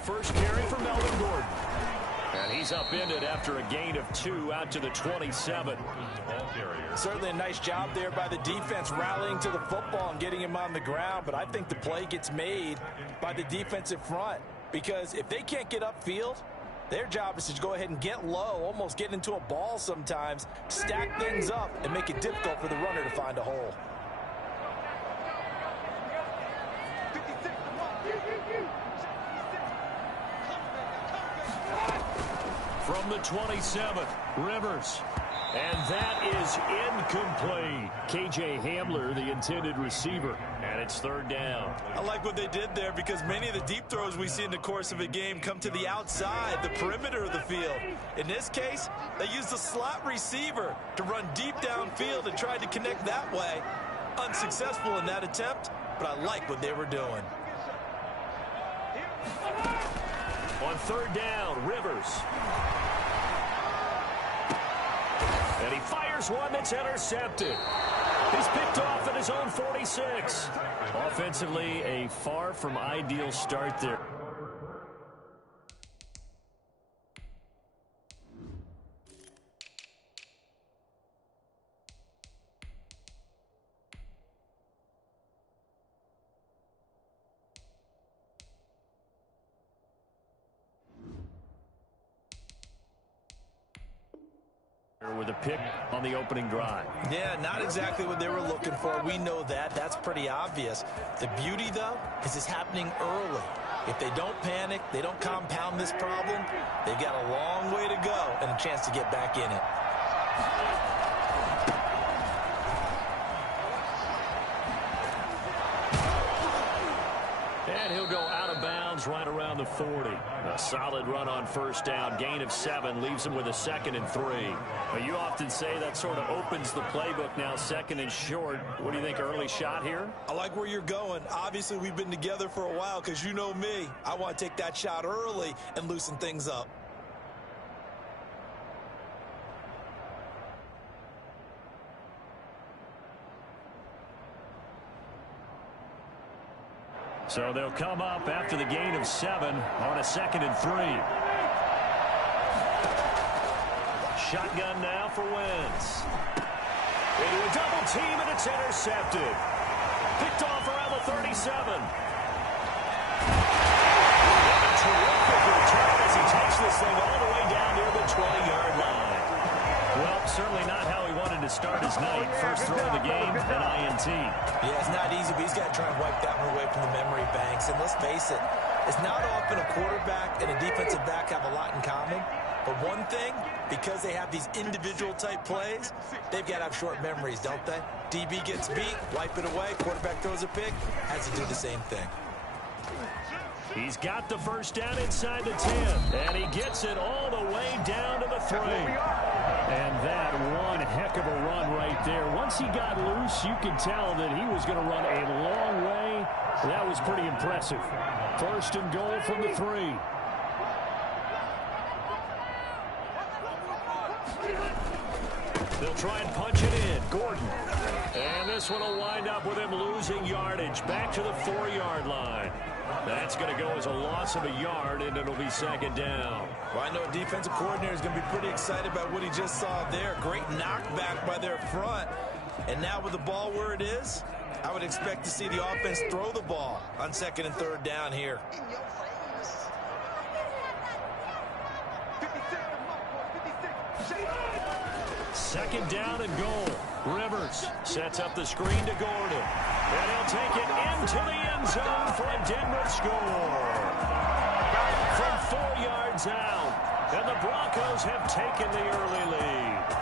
first carry for Melvin Gordon. And he's upended after a gain of 2 out to the 27. Certainly a nice job there by the defense rallying to the football and getting him on the ground. But I think the play gets made by the defensive front, because if they can't get upfield, their job is to go ahead and get low, almost get into a ball sometimes, stack things up, and make it difficult for the runner to find a hole. From the 27, Rivers. And that is incomplete. K.J. Hamler, the intended receiver. And it's third down. I like what they did there, because many of the deep throws we see in the course of a game come to the outside, the perimeter of the field. In this case, they used a slot receiver to run deep downfield and tried to connect that way. Unsuccessful in that attempt, but I like what they were doing. On third down, Rivers. And he fires one that's intercepted. He's picked off at his own 46. Offensively, a far from ideal start there. With a pick on the opening drive. Yeah, not exactly what they were looking for. We know that. That's pretty obvious. The beauty, though, is it's happening early. If they don't panic, they don't compound this problem, they've got a long way to go and a chance to get back in it. And he'll go out of bounds right around the 40. A solid run on first down. Gain of 7 leaves him with a 2nd and 3. Well, you often say that sort of opens the playbook now, 2nd and short. What do you think, early shot here? I like where you're going. Obviously, we've been together for a while, because you know me. I want to take that shot early and loosen things up. So they'll come up after the gain of 7 on a 2nd and 3. Shotgun now for Wentz. Into a double team, and it's intercepted. Picked off around the 37. A terrific return as he takes this thing all the way down near the 20-yard line. Well, certainly not how he wanted to start his night. First throw of the game, an INT. Yeah, it's not easy, but he's got to try and wipe that one away from the memory banks. And let's face it, it's not often a quarterback and a defensive back have a lot in common. But one thing, because they have these individual type plays, they've got to have short memories, don't they? DB gets beat, wipe it away, quarterback throws a pick, has to do the same thing. He's got the first down inside the 10, and he gets it all the way down to the 3. And that one heck of a run right there. Once he got loose, you could tell that he was going to run a long way. That was pretty impressive. First and goal from the 3. They'll try and punch it in. Gordon. And this one will wind up with him losing yardage. Back to the 4-yard line. That's going to go as a loss of a yard, and it'll be 2nd down. Well, I know a defensive coordinator is going to be pretty excited about what he just saw there. Great knockback by their front. And now with the ball where it is, I would expect to see the offense throw the ball on 2nd and 3rd down here. Second down and goal. Rivers sets up the screen to Gordon. And he'll take it into the end zone for a Denver score. From 4 yards out. And the Broncos have taken the early lead.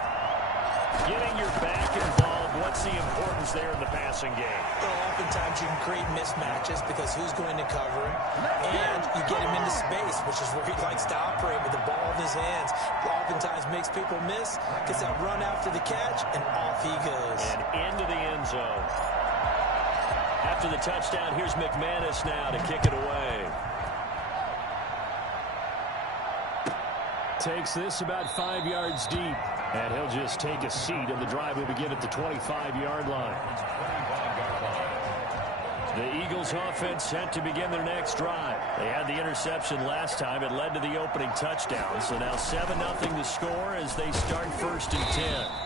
Getting your back involved, what's the importance there in the passing game? Well, oftentimes you can create mismatches because who's going to cover him, and you get him into space, which is where he likes to operate with the ball in his hands. Oftentimes makes people miss, gets that run after the catch, and off he goes. And into the end zone. After the touchdown, here's McManus now to kick it away. Takes this about 5 yards deep. And he'll just take a seat, and the drive will begin at the 25-yard line. The Eagles offense set to begin their next drive. They had the interception last time. It led to the opening touchdown. So now 7-0 to score as they start 1st and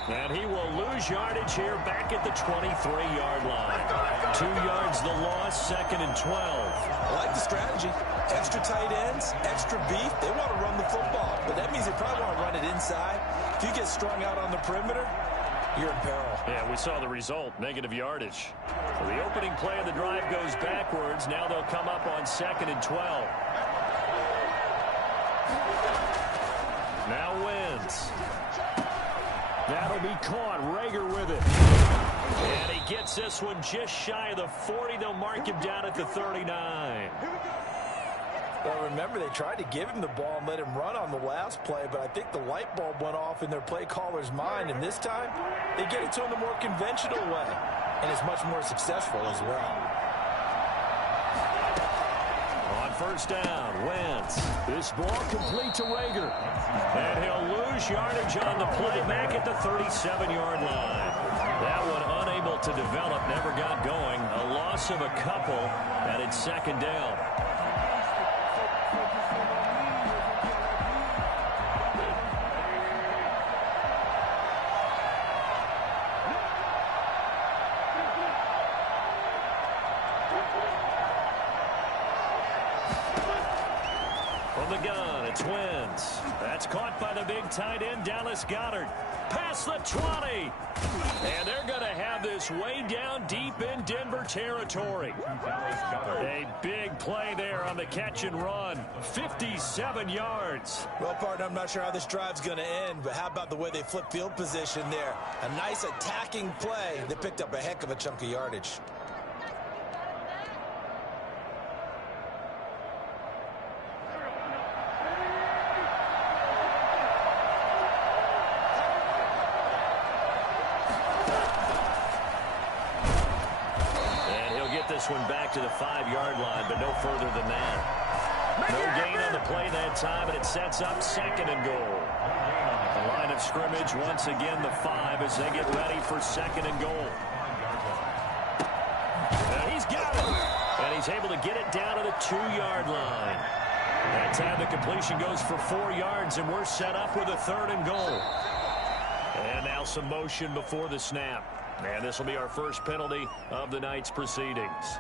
10. And he will lose yardage here back at the 23-yard line. 2 yards the loss, 2nd and 12. I like the strategy. Extra tight ends, extra beef. They want to run the football, but that means they probably want to run it inside. If you get strung out on the perimeter, you're in peril. Yeah, we saw the result, negative yardage. So the opening play of the drive goes backwards. Now they'll come up on 2nd and 12. Now Wentz. That'll be caught. Rager with it. And he gets this one just shy of the 40. They'll mark him down at the 39. Well, remember, they tried to give him the ball and let him run on the last play, but I think the light bulb went off in their play caller's mind, and this time they get it to him the more conventional way, and it's much more successful as well. On 1st down, Wentz. This ball complete to Rager. And he'll lose yardage on the play back at the 37-yard line. That one unable to develop, never got going. A loss of a couple, and it's 2nd down. The gun, it's Wentz. That's caught by the big tight end, Dallas Goedert. Past the 20. And they're going to have this way down deep in Denver territory. A big play there on the catch and run. 57 yards. Well, partner, I'm not sure how this drive's going to end, but how about the way they flip field position there? A nice attacking play. They picked up a heck of a chunk of yardage. This one back to the 5-yard line, but no further than that. No gain on the play that time, and it sets up 2nd and goal. The line of scrimmage, once again, the 5 as they get ready for 2nd and goal. And he's got it. And he's able to get it down to the 2-yard line. That time the completion goes for 4 yards, and we're set up with a 3rd and goal. And now some motion before the snap. And this will be our first penalty of the night's proceedings.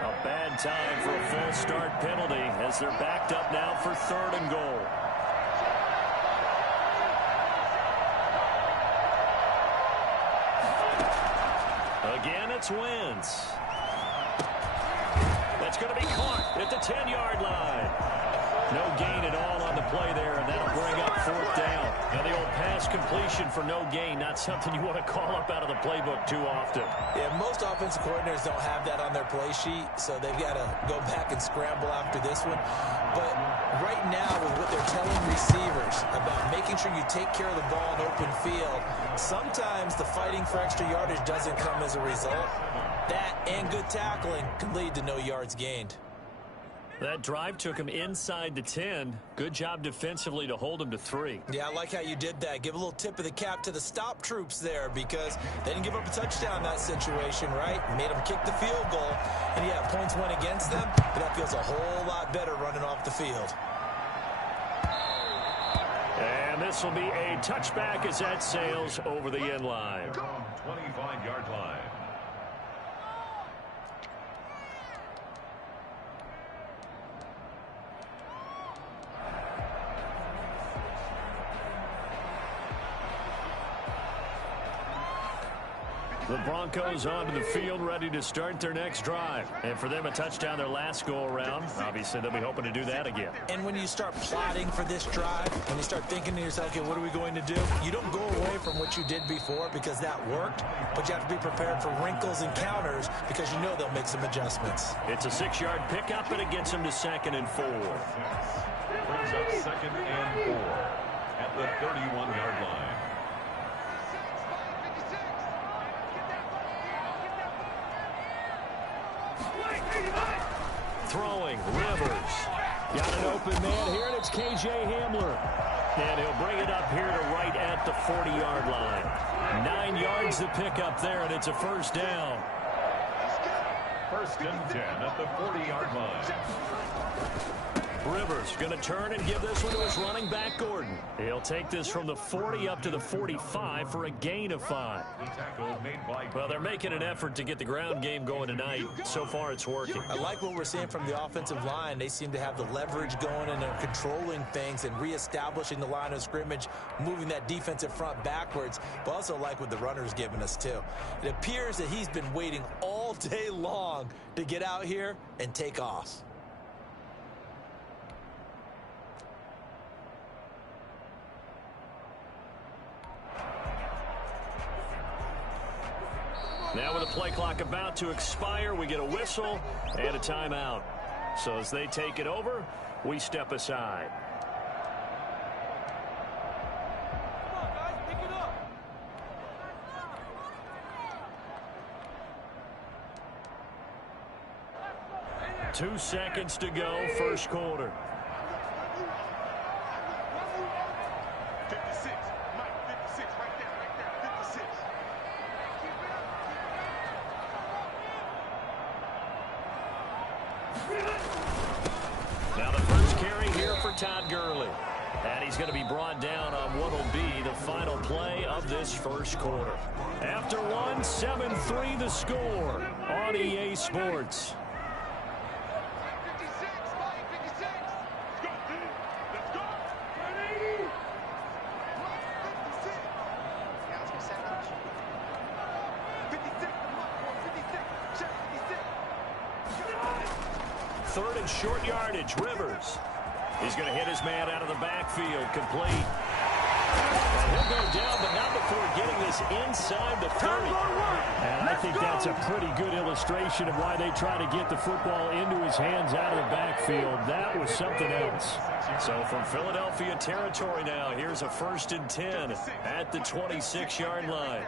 A bad time for a full start penalty as they're backed up now for 3rd and goal. Again, it's Wentz. That's going to be caught at the 10-yard line. No gain at all on the play there, and that'll bring up 4th down. Now, the old pass completion for no gain, not something you want to call up out of the playbook too often. Yeah, most offensive coordinators don't have that on their play sheet, so they've got to go back and scramble after this one. But right now, with what they're telling receivers about making sure you take care of the ball in open field, sometimes the fighting for extra yardage doesn't come as a result. That and good tackling can lead to no yards gained. That drive took him inside the 10. Good job defensively to hold him to 3. Yeah, I like how you did that. Give a little tip of the cap to the stop troops there because they didn't give up a touchdown in that situation, right? Made them kick the field goal. And, yeah, points went against them, but that feels a whole lot better running off the field. And this will be a touchback as that sails over the end line. 25-yard line. The Broncos onto the field, ready to start their next drive. And for them, a touchdown their last go-around. Obviously, they'll be hoping to do that again. And when you start plotting for this drive, when you start thinking to yourself, okay, what are we going to do? You don't go away from what you did before because that worked, but you have to be prepared for wrinkles and counters because you know they'll make some adjustments. It's a 6-yard pickup, and it gets them to 2nd and 4. Brings up 2nd and 4 at the 31-yard line. Throwing, Rivers. Got an open man here, and it's K.J. Hamler. And he'll bring it up here to right at the 40-yard line. 9 yards to pick up there, and it's a first down. First and 10 at the 40-yard line. Rivers going to turn and give this one to his running back, Gordon. He'll take this from the 40 up to the 45 for a gain of 5. Well, they're making an effort to get the ground game going tonight. So far, it's working. I like what we're seeing from the offensive line. They seem to have the leverage going, and they're controlling things and reestablishing the line of scrimmage, moving that defensive front backwards. But also like what the runner's giving us, too. It appears that he's been waiting all day long to get out here and take off. Now with the play clock about to expire, we get a whistle and a timeout. So as they take it over, we step aside. Come on, guys, pick it up. 2 seconds to go, first quarter. 56, Mike, 56, right there, 56. Now the first carry here for Todd Gurley. And he's going to be brought down on what will be the final play of this first quarter. After one, 7-3 the score on EA Sports. 56, Mike, 56. Let's go, dude. Let's go. 180. 56. Yeah, let's get set up. 56, Mike, 56. Check 56. Third and short yardage, Rivers. He's going to hit his man out of the backfield, complete. And he'll go down, but not before getting this inside the 30. And I think that's a pretty good illustration of why they try to get the football into his hands out of the backfield. That was something else. So from Philadelphia territory now, here's a 1st and 10 at the 26-yard line.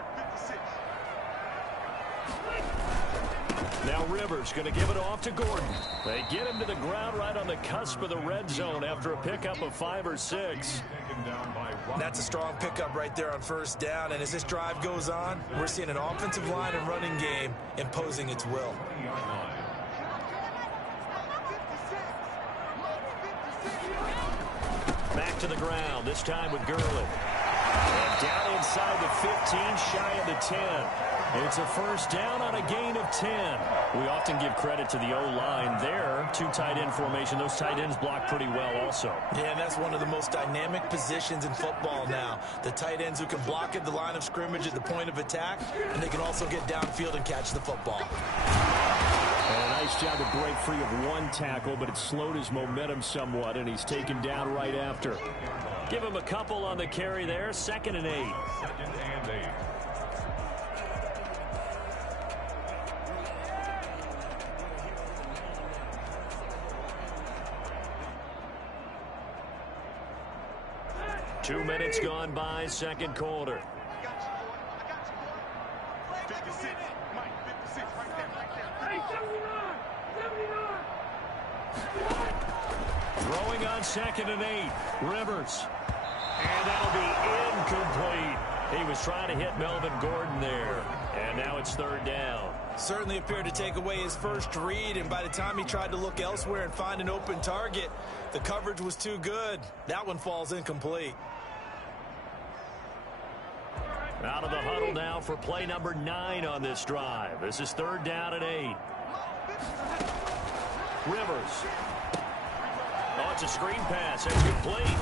Now Rivers going to give it off to Gordon. They get him to the ground right on the cusp of the red zone after a pickup of 5 or 6. That's a strong pickup right there on first down. And as this drive goes on, we're seeing an offensive line and running game imposing its will. Back to the ground, this time with Gurley. And down inside the 15, shy of the 10. It's a first down on a gain of 10. We often give credit to the O-line there. 2 tight end formation. Those tight ends block pretty well also. Yeah, and that's one of the most dynamic positions in football now. The tight ends who can block at the line of scrimmage at the point of attack, and they can also get downfield and catch the football. And a nice job to break free of 1 tackle, but it slowed his momentum somewhat, and he's taken down right after. Give him a couple on the carry there. 2nd and 8. 2nd and 8. Two minutes gone by, second quarter. I got you, boy. I got you, boy. 56, Mike, 56, right there. Hey, 79, 79. Throwing on 2nd and 8. Rivers. And that'll be incomplete. He was trying to hit Melvin Gordon there. And now it's 3rd down. Certainly appeared to take away his first read, and by the time he tried to look elsewhere and find an open target, the coverage was too good. That one falls incomplete. Out of the huddle now for play number 9 on this drive. This is 3rd down and 8. Rivers. Oh, it's a screen pass. That's complete.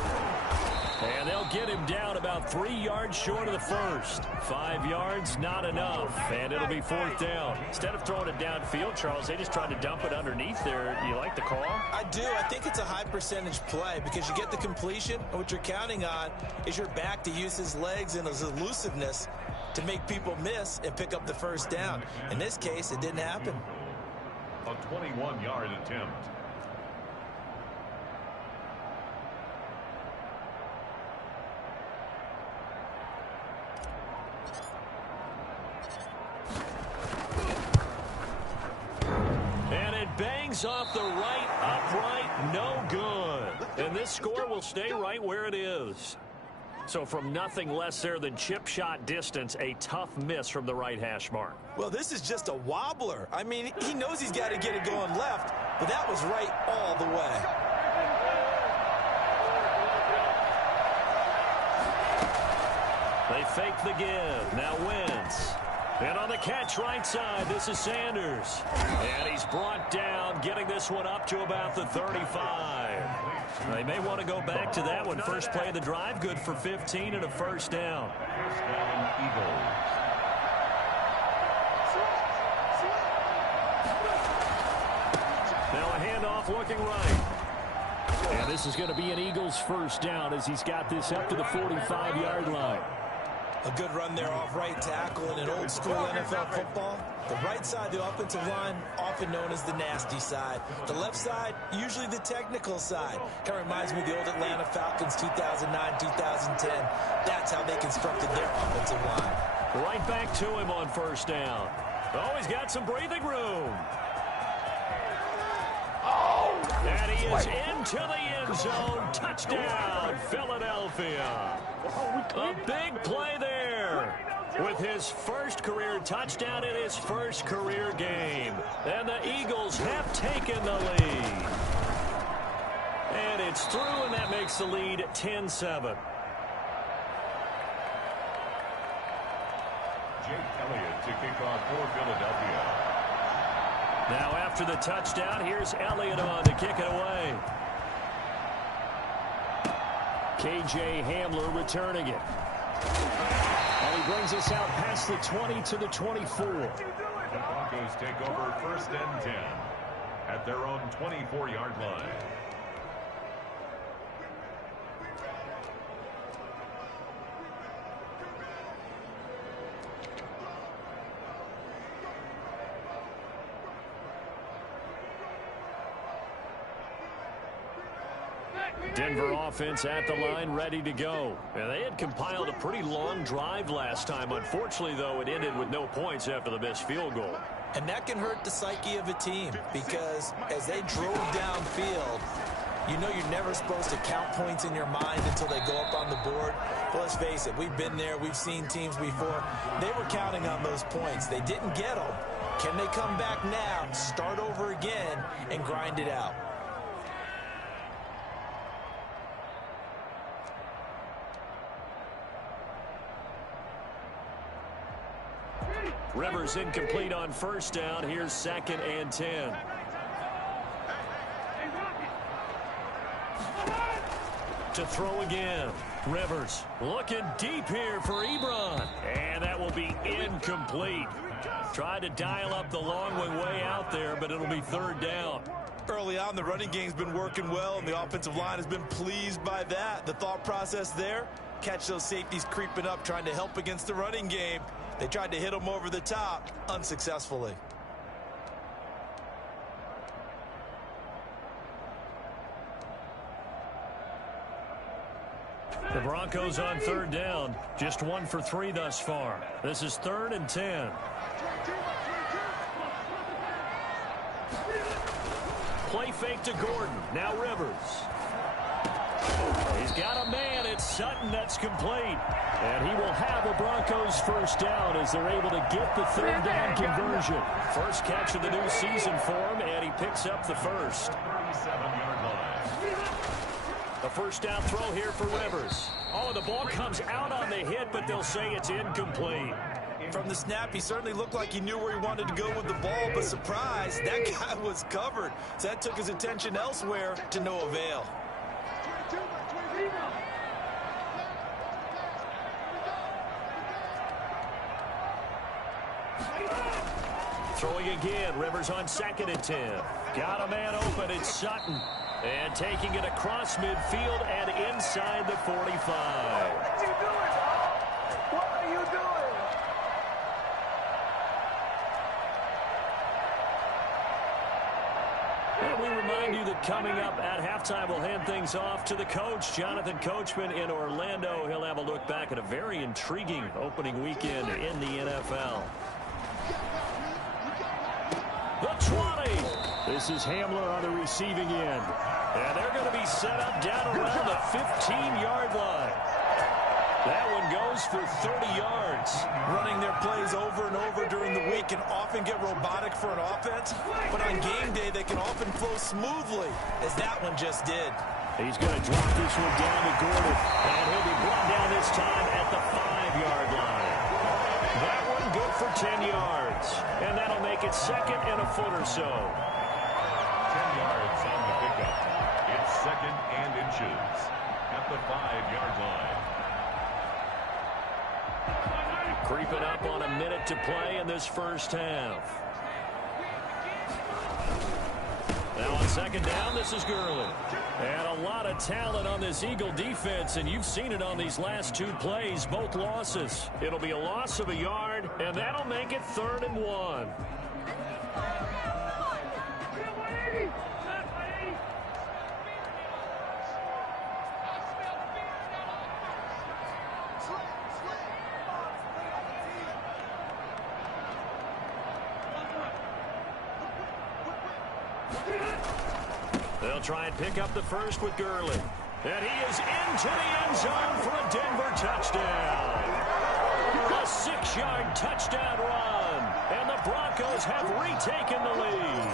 And they'll get him down about 3 yards short of the first. 5 yards, not enough. And it'll be 4th down. Instead of throwing it downfield, Charles, they just tried to dump it underneath there. You like the call? I do. I think it's a high percentage play because you get the completion, and what you're counting on is your back to use his legs and his elusiveness to make people miss and pick up the first down. In this case, it didn't happen. A 21-yard attempt. Bangs off the right upright, no good. And this score will stay right where it is. So from nothing less there than chip shot distance, a tough miss from the right hash mark. Well, this is just a wobbler. I mean, he knows he's got to get it going left, but that was right all the way. They fake the give. Now Wentz. And on the catch right side, this is Sanders. And he's brought down, getting this one up to about the 35. They may want to go back to that one. First play of the drive, good for 15 and a first down. First down, Eagles. Now a handoff looking right. And this is going to be an Eagles first down as he's got this up to the 45-yard line. A good run there off right tackle in an old-school NFL football. The right side of the offensive line, often known as the nasty side. The left side, usually the technical side. Kind of reminds me of the old Atlanta Falcons 2009, 2010. That's how they constructed their offensive line. Right back to him on first down. Oh, he's got some breathing room. And he is into the end zone. Touchdown, Philadelphia. A big play there with his first career touchdown in his first career game. And the Eagles have taken the lead. And it's through, and that makes the lead 10-7. Jake Elliott to kick off for Philadelphia. Now after the touchdown, here's Elliott on to kick it away. K.J. Hamler returning it. And he brings us out past the 20 to the 24. The Broncos take over first and 10 at their own 24-yard line. Denver offense at the line, ready to go. And they had compiled a pretty long drive last time. Unfortunately, though, it ended with no points after the missed field goal. And that can hurt the psyche of a team because as they drove downfield, you know you're never supposed to count points in your mind until they go up on the board. But let's face it, we've been there. We've seen teams before. They were counting on those points. They didn't get them. Can they come back now, start over again, and grind it out? Rivers incomplete on first down. Here's 2nd and 10. To throw again. Rivers looking deep here for Ebron. And that will be incomplete. Tried to dial up the long way out there, but it'll be 3rd down. Early on, the running game's been working well, and the offensive line has been pleased by that. The thought process there, catch those safeties creeping up, trying to help against the running game. They tried to hit him over the top, unsuccessfully. The Broncos on 3rd down. Just 1 for 3 thus far. This is 3rd and 10. Play fake to Gordon. Now Rivers. He's got a man. It's Sutton that's complete. And he will have a Broncos first down as they're able to get the 3rd down conversion. First catch of the new season for him, and he picks up the first. 37-yard line. A first down throw here for Rivers. Oh, the ball comes out on the hit, but they'll say it's incomplete. From the snap, he certainly looked like he knew where he wanted to go with the ball, but surprise, that guy was covered. So that took his attention elsewhere to no avail. Throwing again, Rivers on 2nd and 10. Got a man open, it's Sutton. And taking it across midfield and inside the 45. What are you doing? What are you doing? And we remind you that coming up at halftime, we'll hand things off to the coach, Jonathan Coachman in Orlando. He'll have a look back at a very intriguing opening weekend in the NFL. The 20. This is Hamler on the receiving end. And they're going to be set up down around the 15-yard line. That one goes for 30 yards. Running their plays over and over during the week can often get robotic for an offense, but on game day they can often flow smoothly, as that one just did. He's going to drop this one down to Gordon, and he'll be brought down this time at the 5-yard line. That one good for 10 yards, and that'll make it second and a foot or so. 10 yards on the pickup. It's second and inches at the 5-yard line. Creeping up on a minute to play in this first half. Now on second down, this is Gurley. And a lot of talent on this Eagle defense, and you've seen it on these last 2 plays, both losses. It'll be a loss of a yard, and that'll make it 3rd and 1. They'll try and pick up the first with Gurley. And he is into the end zone for a Denver touchdown. A 6-yard touchdown run. And the Broncos have retaken the lead.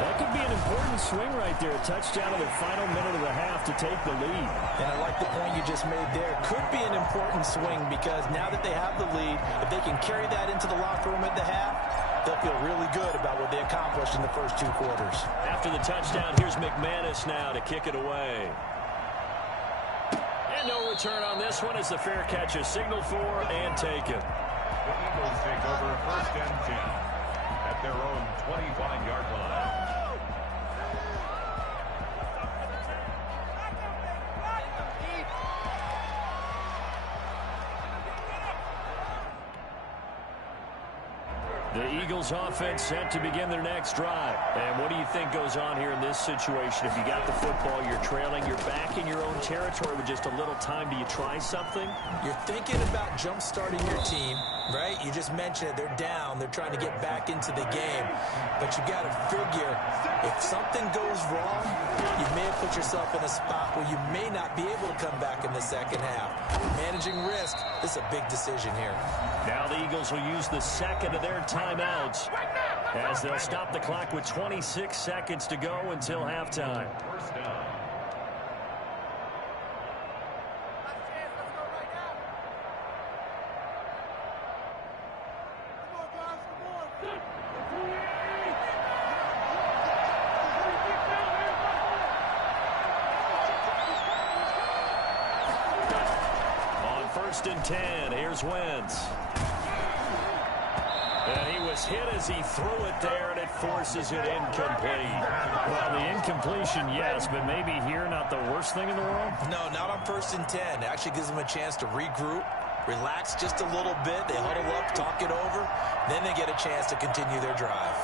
That could be an important swing right there. A touchdown in the final minute of the half to take the lead. And I like the point you just made there. Could be an important swing because now that they have the lead, if they can carry that into the locker room at the half, they'll feel really good about what they accomplished in the first 2 quarters. After the touchdown, here's McManus now to kick it away. And no return on this one as the fair catch is signaled for and taken. The Eagles take over 1st and 10 at their own 25-yard line. The Eagles offense set to begin their next drive. And what do you think goes on here in this situation? If you got the football, you're trailing, you're back in your own territory with just a little time. Do you try something? You're thinking about jump-starting your team, right? You just mentioned it. They're down. They're trying to get back into the game. But you got to figure if something goes wrong, you may have put yourself in a spot where you may not be able to come back in the second half. Managing risk, this is a big decision here. Now the Eagles will use the second of their timeouts as they'll stop the clock with 26 seconds to go until halftime. 1st down. On 1st and 10, here's Wentz. And he was hit as he threw it there, and it forces it incomplete. Well, the incompletion, yes, but maybe here not the worst thing in the world? No, not on 1st and 10. It actually gives them a chance to regroup, relax just a little bit. They huddle up, talk it over. Then they get a chance to continue their drive.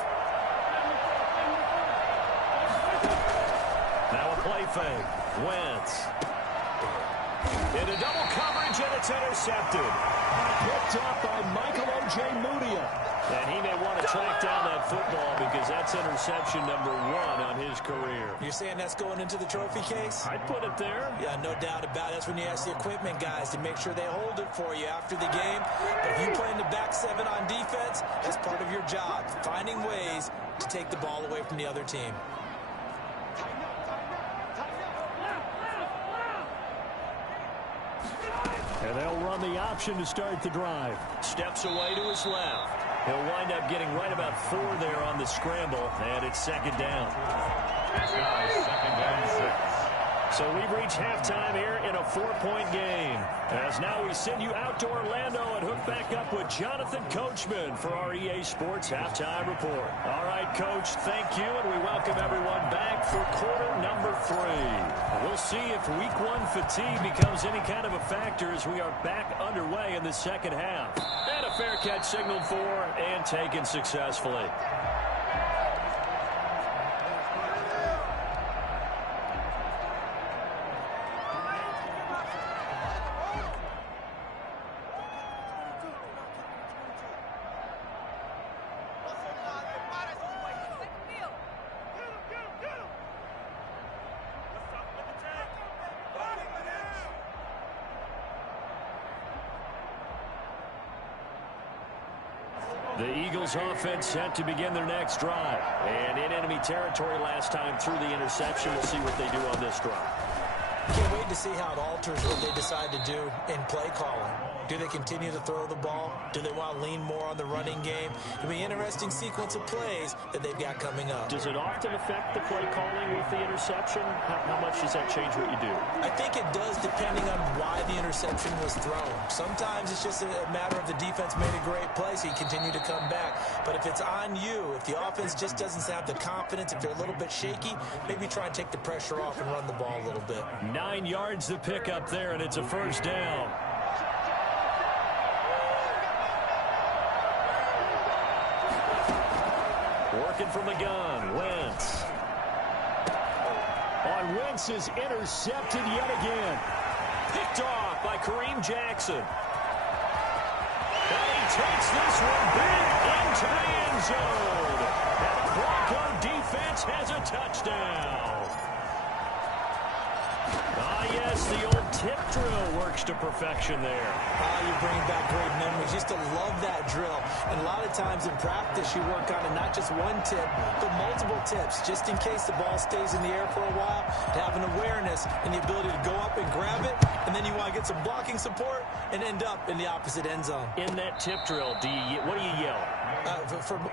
Now a play fake. Wentz. Into double coverage, and it's intercepted. Picked up by Michael Ojemudia. And he may want to track down that football because that's interception number 1 on his career. You're saying that's going into the trophy case? I'd put it there. Yeah, no doubt about it. That's when you ask the equipment guys to make sure they hold it for you after the game. But if you play in the back 7 on defense, that's part of your job, finding ways to take the ball away from the other team. And they'll run the option to start the drive. Steps away to his left. He'll wind up getting right about 4 there on the scramble, and it's 2nd down. It's now 2nd and 6. So we've reached halftime here in a 4-point game. As now we send you out to Orlando and hook back up with Jonathan Coachman for our EA Sports Halftime Report. All right, Coach, thank you, and we welcome everyone back for quarter number 3. We'll see if week 1 fatigue becomes any kind of a factor as we are back underway in the second half. And a fair catch signaled for and taken successfully. The Eagles offense set to begin their next drive. And in enemy territory last time through the interception. We'll see what they do on this drive. Can't wait to see how it alters what they decide to do in play calling. Do they continue to throw the ball? Do they want to lean more on the running game? It'll be an interesting sequence of plays that they've got coming up. Does it often affect the play calling with the interception? How much does that change what you do? I think it does, depending on why the interception was thrown. Sometimes it's just a matter of the defense made a great play, so you continue to come back. But if it's on you, if the offense just doesn't have the confidence, if they're a little bit shaky, maybe try and take the pressure off and run the ball a little bit. 9 yards the pick up there, and it's a first down. Working from the gun, Wentz. On Wentz is intercepted yet again. Picked off by Kareem Jackson. And he takes this one back into the end zone. And the Bronco defense has a touchdown. Ah, yes, the old tip drill works to perfection there. You bring back great memories. Used to love that drill. And a lot of times in practice, you work on it, not just one tip, but multiple tips, just in case the ball stays in the air for a while, to have an awareness and the ability to go up and grab it, and then you want to get some blocking support and end up in the opposite end zone. In that tip drill, what do you yell?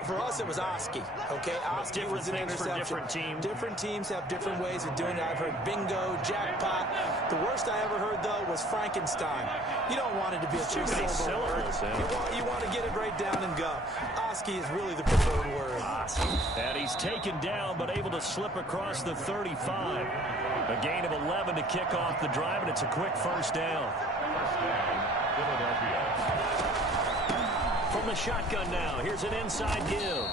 For us, it was Oski. Okay, Oski was an interception. For different teams. Different teams have different ways of doing it. I've heard bingo, jackpot. The worst I ever heard, though, was Frankenstein. You don't want it to be a two-syllable word. You want to get it right down and go. Oski is really the preferred word. And he's taken down, but able to slip across the 35. A gain of 11 to kick off the drive, and it's a quick first down. First down, Philadelphia. From the shotgun now, here's an inside give.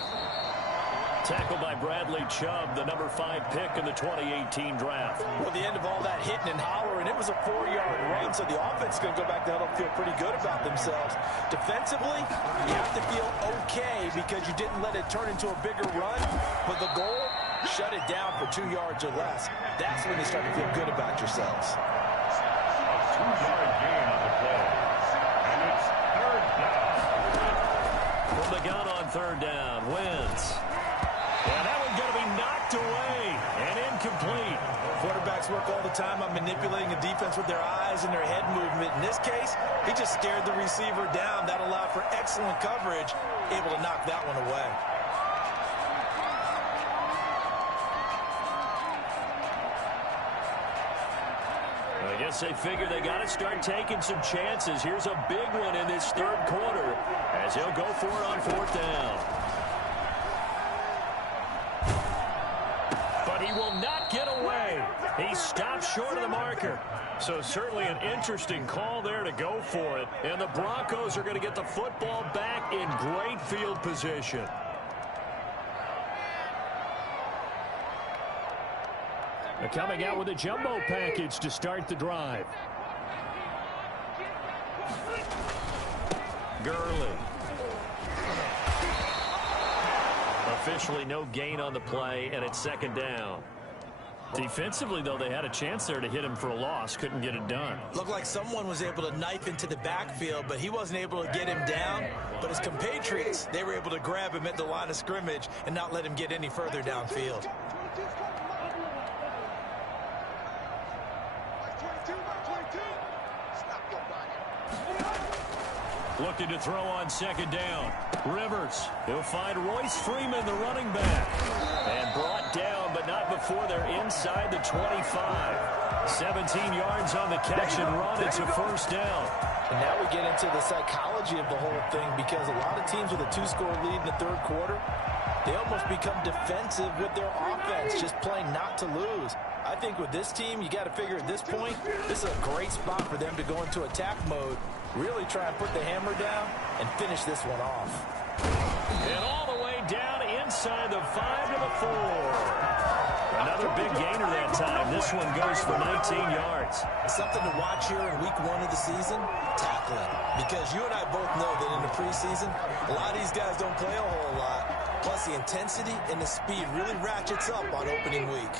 Tackled by Bradley Chubb, the number 5 pick in the 2018 draft. Well, the end of all that hitting and hollering, it was a 4-yard run, so the offense is going to go back to huddle, feel pretty good about themselves. Defensively, you have to feel okay because you didn't let it turn into a bigger run, but the goal, shut it down for 2 yards or less. That's when you start to feel good about yourselves. A 2-yard gain on the play. And it's third down. From the gun on third down, Wentz. And that one's going to be knocked away and incomplete. Quarterbacks work all the time on manipulating a defense with their eyes and their head movement. In this case, he just stared the receiver down. That allowed for excellent coverage, able to knock that one away. I guess they figure they got to start taking some chances. Here's a big one in this third quarter as he'll go for it on fourth down. But he will not get away. He stopped short of the marker. So certainly an interesting call there to go for it. And the Broncos are going to get the football back in great field position. They're coming out with a jumbo package to start the drive. Gurley. Officially no gain on the play, and it's second down. Defensively, though, they had a chance there to hit him for a loss. Couldn't get it done. Looked like someone was able to knife into the backfield, but he wasn't able to get him down. But his compatriots, they were able to grab him at the line of scrimmage and not let him get any further downfield. Looking to throw on second down. Rivers. He'll find Royce Freeman, the running back. And brought down, but not before they're inside the 25. 17 yards on the catch and run. It's a first down. And now we get into the psychology of the whole thing, because a lot of teams with a 2-score lead in the third quarter, they almost become defensive with their offense, just playing not to lose. I think with this team, you got to figure at this point, this is a great spot for them to go into attack mode, really try and put the hammer down and finish this one off. And all the way down inside the 5 to the 4. Another big gainer that time. This one goes for 19 yards. Something to watch here in week 1 of the season, tackling. Because you and I both know that in the preseason, a lot of these guys don't play a whole lot. Plus the intensity and the speed really ratchets up on opening week.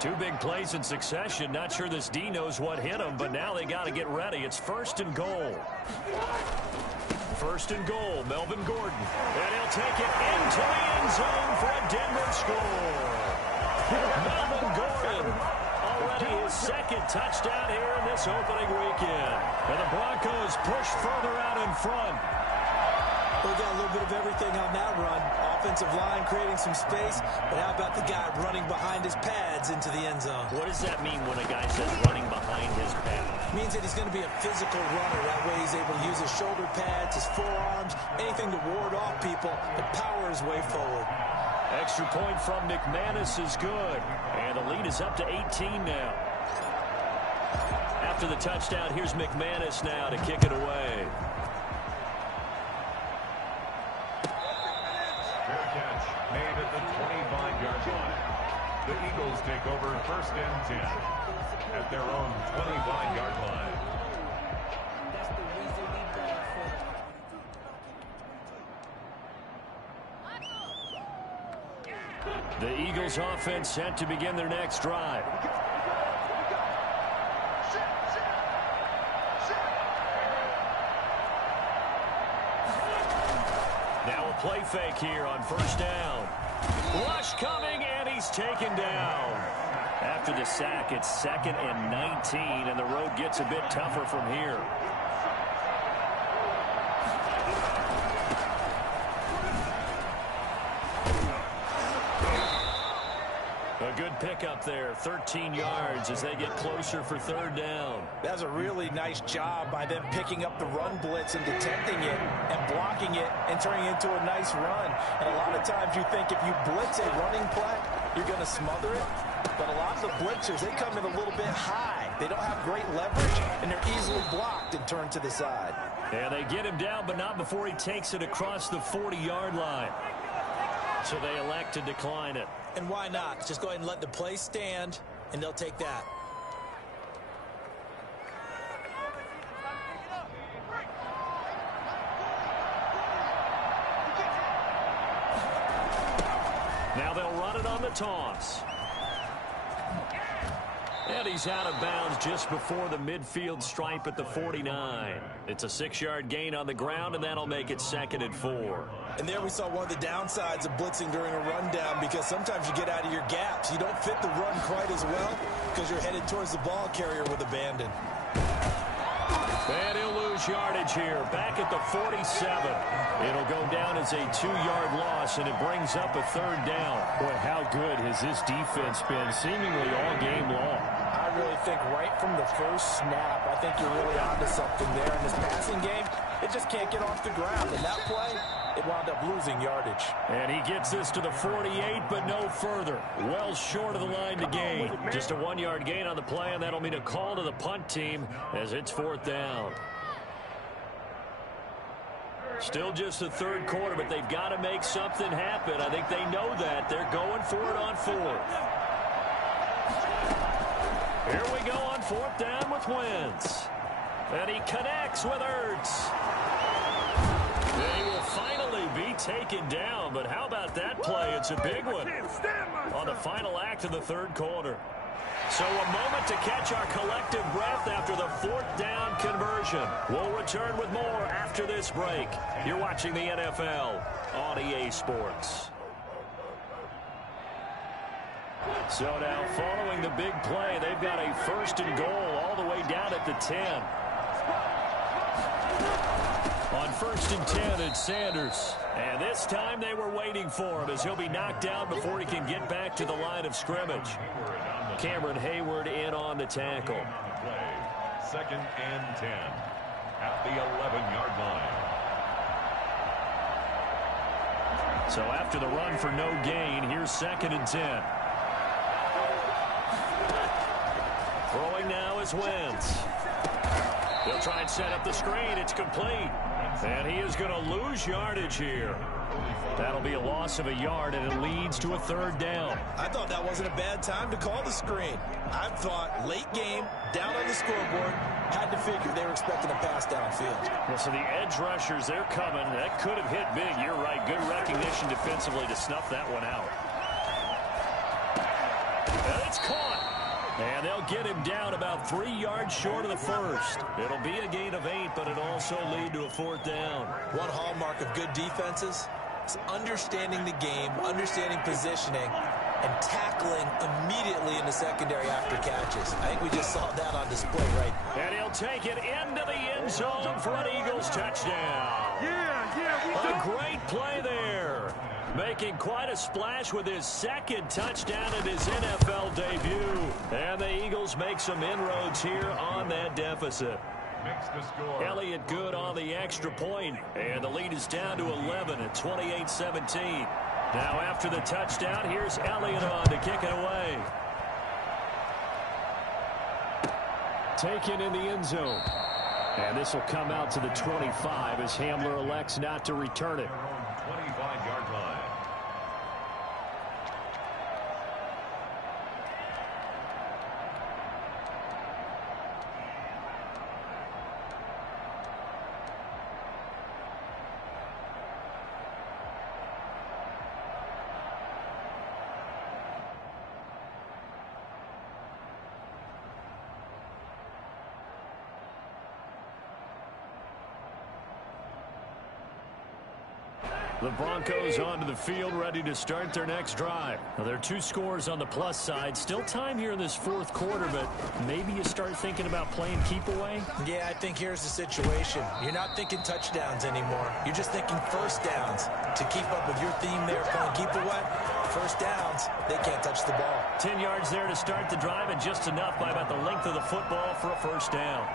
2 big plays in succession. Not sure this D knows what hit him, but now they got to get ready. It's first and goal. First and goal, Melvin Gordon. And he'll take it into the end zone for a Denver score. Melvin Gordon, already his second touchdown here in this opening weekend. And the Broncos push further out in front. We got a little bit of everything on that run. Offensive line creating some space, but how about the guy running behind his pads into the end zone? What does that mean when a guy says running behind his pads? Means that he's going to be a physical runner. That way he's able to use his shoulder pads, his forearms, anything to ward off people, to power his way forward. Extra point from McManus is good. And the lead is up to 18 now. After the touchdown, here's McManus now to kick it away. Fair catch made at the 25-yard line. The Eagles take over first and 10 at their own 25-yard line. The Eagles offense set to begin their next drive. Now a play fake here on first down. Rush coming, and he's taken down. After the sack, it's 2nd and 19, and the road gets a bit tougher from here. A good pickup there, 13 yards as they get closer for third down. That's a really nice job by them picking up the run blitz and detecting it and blocking it and turning it into a nice run. And a lot of times you think if you blitz a running play, you're going to smother it. But a lot of the blitzers, they come in a little bit high. They don't have great leverage, and they're easily blocked and turned to the side. And they get him down, but not before he takes it across the 40-yard line. So they elect to decline it. And why not? Just go ahead and let the play stand, and they'll take that. Now they'll run it on the toss. And he's out of bounds just before the midfield stripe at the 49. It's a 6-yard gain on the ground, and that'll make it 2nd and 4. And there we saw one of the downsides of blitzing during a rundown, because sometimes you get out of your gaps. You don't fit the run quite as well because you're headed towards the ball carrier with abandon. And he'll lose yardage here, back at the 47. It'll go down as a 2-yard loss, and it brings up a third down. Boy, how good has this defense been seemingly all game long? I really think right from the first snap, I think you're really onto something there. In this passing game, it just can't get off the ground. And that play, it wound up losing yardage. And he gets this to the 48, but no further. Well short of the line to gain. Just a 1-yard gain on the play, and that'll mean a call to the punt team as it's 4th down. Still just the third quarter, but they've got to make something happen. I think they know that. They're going for it on 4th. Here we go on 4th down with Wentz. And he connects with Ertz. They will finally be taken down, but how about that play? It's a big one on the final act of the third quarter. So a moment to catch our collective breath after the 4th down conversion. We'll return with more after this break. You're watching the NFL on EA Sports. So now following the big play, they've got a 1st and goal all the way down at the 10. On 1st and 10, it's Sanders. And this time they were waiting for him as he'll be knocked down before he can get back to the line of scrimmage. Cameron Hayward in on the tackle. 2nd and 10 at the 11-yard line. So after the run for no gain, here's 2nd and 10. Throwing now is Wentz. They'll try and set up the screen. It's complete. And he is going to lose yardage here. That'll be a loss of a yard, and it leads to a 3rd down. I thought that wasn't a bad time to call the screen. I thought late game, down on the scoreboard, had to figure they were expecting a pass downfield. Well, so the edge rushers, they're coming. That could have hit big. You're right. Good recognition defensively to snuff that one out. And it's caught. And they'll get him down about 3 yards short of the first. It'll be a gain of 8, but it'll also lead to a 4th down. One hallmark of good defenses is understanding the game, understanding positioning, and tackling immediately in the secondary after catches. I think we just saw that on display right now. And he'll take it into the end zone for an Eagles touchdown. A great play there. Making quite a splash with his 2nd touchdown in his NFL debut. And the Eagles make some inroads here on that deficit. Makes the score. Elliott good on the extra point, and the lead is down to 11 at 28-17. Now after the touchdown, here's Elliott on to kick it away. Taken in the end zone. And this will come out to the 25 as Hamler elects not to return it. 25-yard line. The Broncos onto the field, ready to start their next drive. Now, there are 2 scores on the plus side. Still time here in this 4th quarter, but maybe you start thinking about playing keep away? Yeah, I think here's the situation. You're not thinking touchdowns anymore. You're just thinking first downs. To keep up with your theme there, playing keep away, first downs, they can't touch the ball. 10 yards there to start the drive, and just enough by about the length of the football for a first down.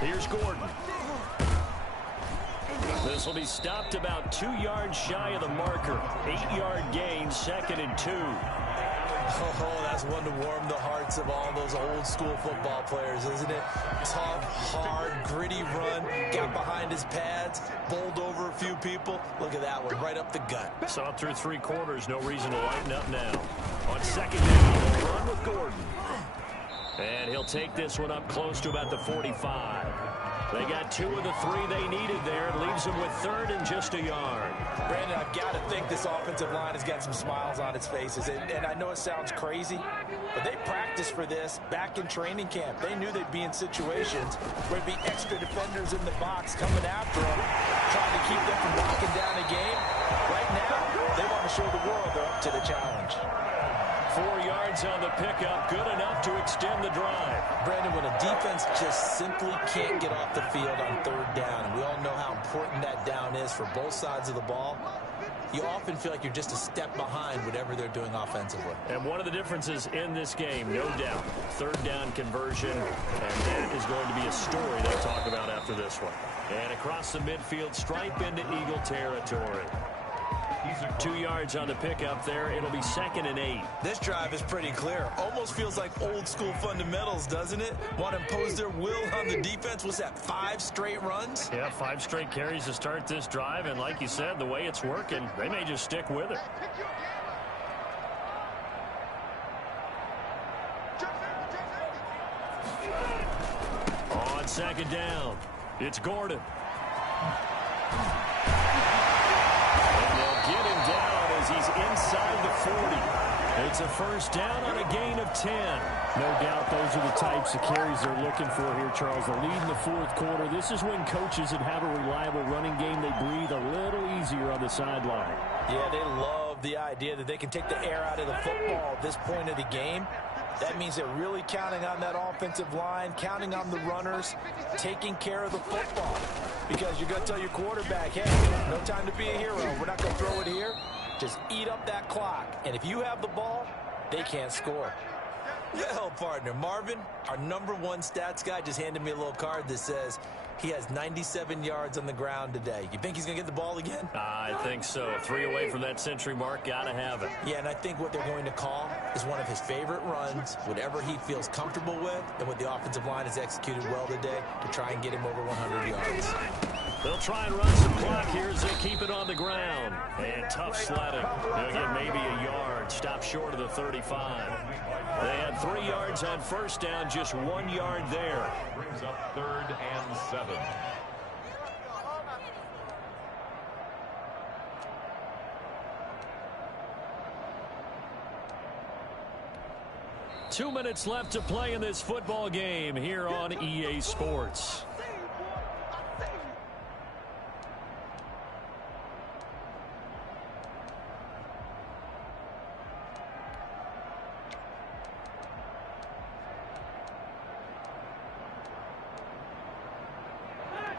Here's Gordon. This will be stopped about 2 yards shy of the marker. 8-yard gain, 2nd and 2. Oh, that's one to warm the hearts of all those old school football players, isn't it? Tough, hard, gritty run, got behind his pads, bowled over a few people. Look at that one, right up the gut. Saw through 3 quarters, no reason to lighten up now. On 2nd down, he'll run with Gordon. And he'll take this one up close to about the 45. They got 2 of the 3 they needed there. It leaves them with 3rd and just a yard. Brandon, I've got to think this offensive line has got some smiles on its faces. And I know it sounds crazy, but they practiced for this back in training camp. They knew they'd be in situations where there'd be extra defenders in the box coming after them, trying to keep them from locking down a game. Right now, they want to show the world they're up to the challenge. 4 yards on the pickup, good enough to extend the drive. Brandon, when a defense just simply can't get off the field on 3rd down, and we all know how important that down is for both sides of the ball, you often feel like you're just a step behind whatever they're doing offensively. And one of the differences in this game, no doubt, 3rd down conversion, and that is going to be a story they'll talk about after this one. And across the midfield, stripe into Eagle territory. 2 yards on the pickup there. It'll be 2nd and 8. This drive is pretty clear. Almost feels like old school fundamentals, doesn't it? Want to impose their will on the defense. What's that, 5 straight runs? Yeah, 5 straight carries to start this drive. And like you said, the way it's working, they may just stick with it. On 2nd down, it's Gordon. Get him down as he's inside the 40. It's a first down on a gain of 10. No doubt those are the types of carries they're looking for here, Charles. The lead in the 4th quarter. This is when coaches that have a reliable running game, they breathe a little easier on the sideline. Yeah, they love the idea that they can take the air out of the football at this point of the game. That means they're really counting on that offensive line, counting on the runners, taking care of the football. Because you're going to tell your quarterback, hey, no time to be a hero. We're not going to throw it here. Just eat up that clock. And if you have the ball, they can't score. Well, partner, Marvin, our #1 stats guy, just handed me a little card that says He has 97 yards on the ground today. You think he's going to get the ball again? I think so. 3 away from that century mark. Got to have it. Yeah, and I think what they're going to call is one of his favorite runs, whatever he feels comfortable with, and what the offensive line has executed well today to try and get him over 100 yards. They'll try and run some clock here as they keep it on the ground. And tough sledding. They'll get maybe a yard. Stop short of the 35. They had 3 yards on first down, just 1 yard there. Brings up 3rd and 7. Two minutes left to play in this football game here on EA Sports.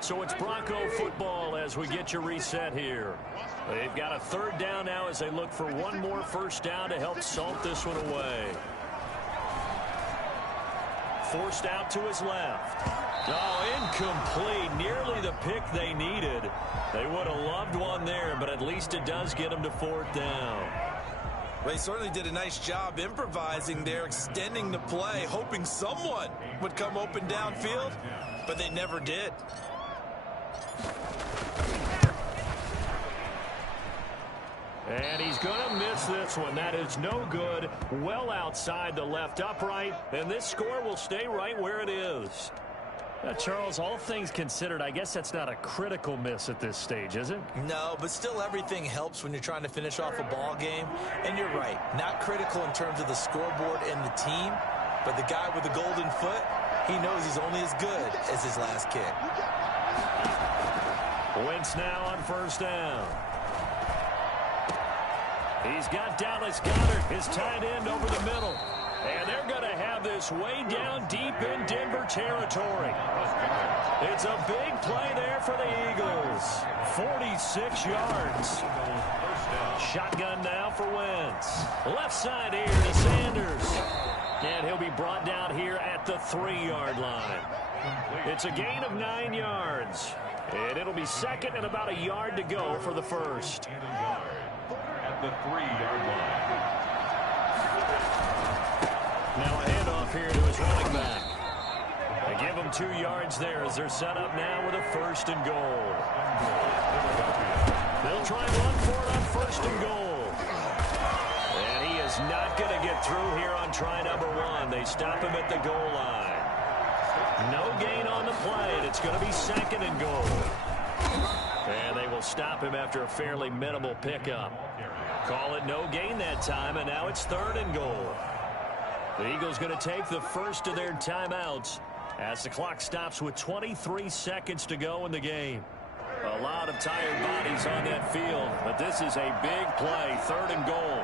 So it's Bronco football as we get you reset here. They've got a 3rd down now as they look for one more first down to help salt this one away. Forced out to his left. Oh, incomplete. Nearly the pick they needed. They would have loved one there, but at least it does get them to 4th down. Well, he certainly did a nice job improvising there, extending the play, hoping someone would come open downfield, but they never did. And he's going to miss this one. That is no good. Well outside the left upright. And this score will stay right where it is. Charles, all things considered, I guess that's not a critical miss at this stage, is it? No, but still everything helps when you're trying to finish off a ball game. And you're right, not critical in terms of the scoreboard and the team. But the guy with the golden foot, he knows he's only as good as his last kick. Wentz now on first down. He's got Dallas Goedert, his tight end, over the middle. And they're going to have this way down deep in Denver territory. It's a big play there for the Eagles. 46 yards. Shotgun now for Wentz. Left side here to Sanders. And he'll be brought down here at the 3-yard line. It's a gain of 9 yards. And it'll be second and about a yard to go for the first. At the 3-yard line. Now a handoff here to his running back. They give him 2 yards there as they're set up now with a 1st and goal. They'll try and run for it on 1st and goal. And he is not going to get through here on try number 1. They stop him at the goal line. No gain on the play, and it's going to be 2nd and goal. And they will stop him after a fairly minimal pickup. Call it no gain that time, and now it's 3rd and goal. The Eagles going to take the first of their timeouts as the clock stops with 23 seconds to go in the game. A lot of tired bodies on that field, but this is a big play, 3rd and goal.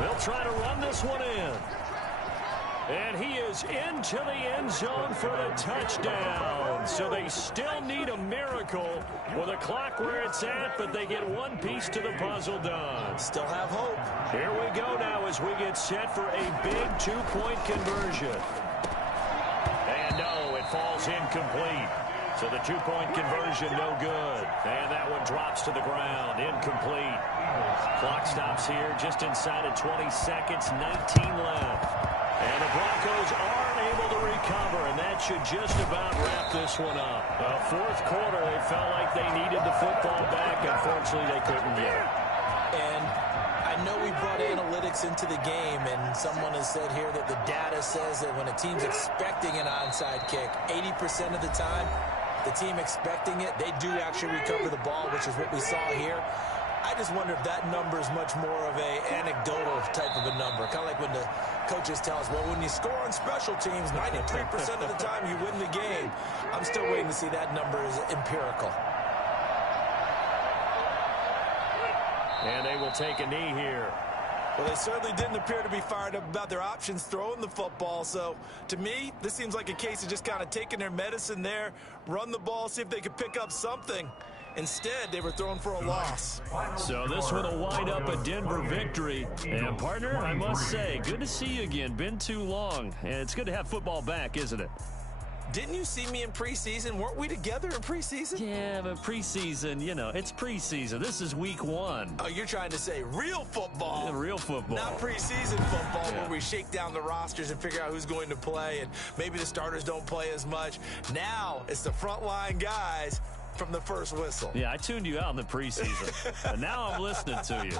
They'll try to run this one in. And he is into the end zone for the touchdown. So they still need a miracle with a clock where it's at, but they get one piece to the puzzle done. Still have hope. Here we go now as we get set for a big 2-point conversion. And no, it falls incomplete. So the 2-point conversion, no good. And that one drops to the ground, incomplete. Clock stops here just inside of 20 seconds, 19 left. And the Broncos aren't able to recover, and that should just about wrap this one up. The 4th quarter, they felt like they needed the football back. Unfortunately, they couldn't get it. And I know we brought analytics into the game, and someone has said here that the data says that when a team's expecting an onside kick, 80% of the time, the team expecting it, they do actually recover the ball, which is what we saw here. I just wonder if that number is much more of a anecdotal type of a number. Kind of like when the coaches tell us, well, when you score on special teams, 93% of the time you win the game. I'm still waiting to see that number is empirical. And they will take a knee here. Well, they certainly didn't appear to be fired up about their options throwing the football. So, to me, this seems like a case of just kind of taking their medicine there, run the ball, see if they could pick up something. Instead, they were throwing for a loss. So this one will wind up a Denver victory. And, partner, I must say, good to see you again. Been too long. And it's good to have football back, isn't it? Didn't you see me in preseason? Weren't we together in preseason? Yeah, but preseason, you know, it's preseason. This is week 1. Oh, you're trying to say real football. Yeah, real football. Not preseason football where we shake down the rosters and figure out who's going to play, and maybe the starters don't play as much. Now it's the frontline guys from the first whistle. Yeah, I tuned you out in the preseason. But now I'm listening to you.